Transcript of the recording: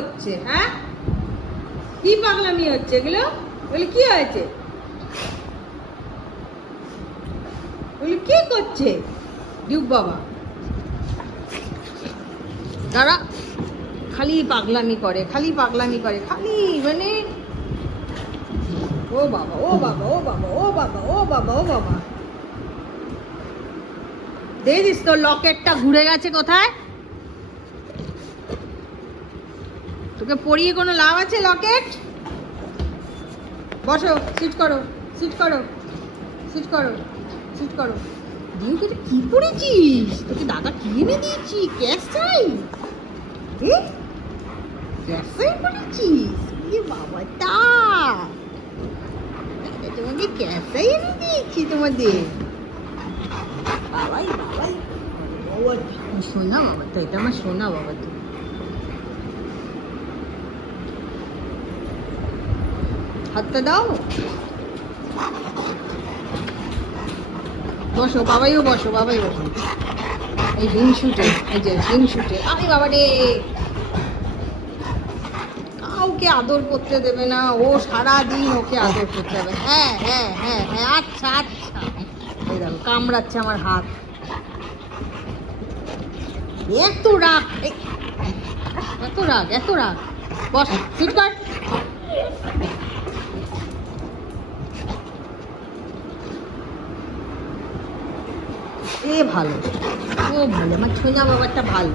হচ্ছে? হ্যাঁ, কি পাগলামি হচ্ছে এগুলো? বলি কি হয়েছে? বলি কি করছে ডিউক বাবা? দাঁড়া, খালি পাগলামি করে, খালি পাগলামি করে, খালি মানে ও বাবা, ও বাবা, ও বাবা, ও বাবা, ও বাবা, ও বাবা। দেখিস তোর লকেটটা ঘুরে গেছে কোথায়? তোকে পরিয়ে কোনো লাভ আছে লকেট? বসো, সিট করো, সিট করো, সিট করো, সিট করো। দিয়ে তোকে কি পড়েছিস? তোকে দাদা কি এনে দিয়েছি? ক্যাশ চাই? ক্যাশ চাই পড়েছিস? বাবাটা তোমাকে ক্যাশ চাই এনে দিয়েছি তোমাদের। বাবাই বাবাই, সোনা বাবা তো, এটা আমার সোনা বাবা তো। হাতটা দাও, বসো বাবাইও, বসো বাবাই, বসো। এই জিন শুটে, এই যে জিন শুটে। আমি বাবা রে, কাউকে আদর করতে দেবে না ও, সারাদিন ওকে আদর করতে হবে। হ্যাঁ হ্যাঁ হ্যাঁ হ্যাঁ, আচ্ছা আচ্ছা। এই দেখো কামড়াচ্ছে আমার হাত। এত রাগ, এত রাগ, এত রাগ। বস, সিট কর। এ ভালো, ও ভালো, আমার ছোনা বাবাটা ভালো।